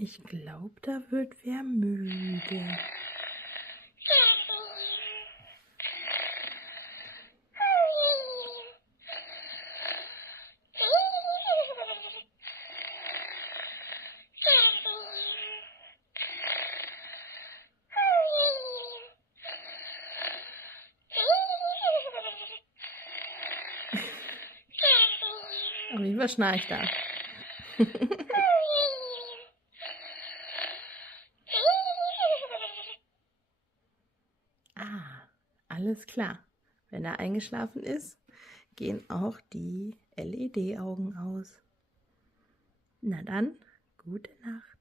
Ich glaube, da wird wer müde. Aber wie schnarcht da? Ah, alles klar. Wenn er eingeschlafen ist, gehen auch die LED-Augen aus. Na dann, gute Nacht.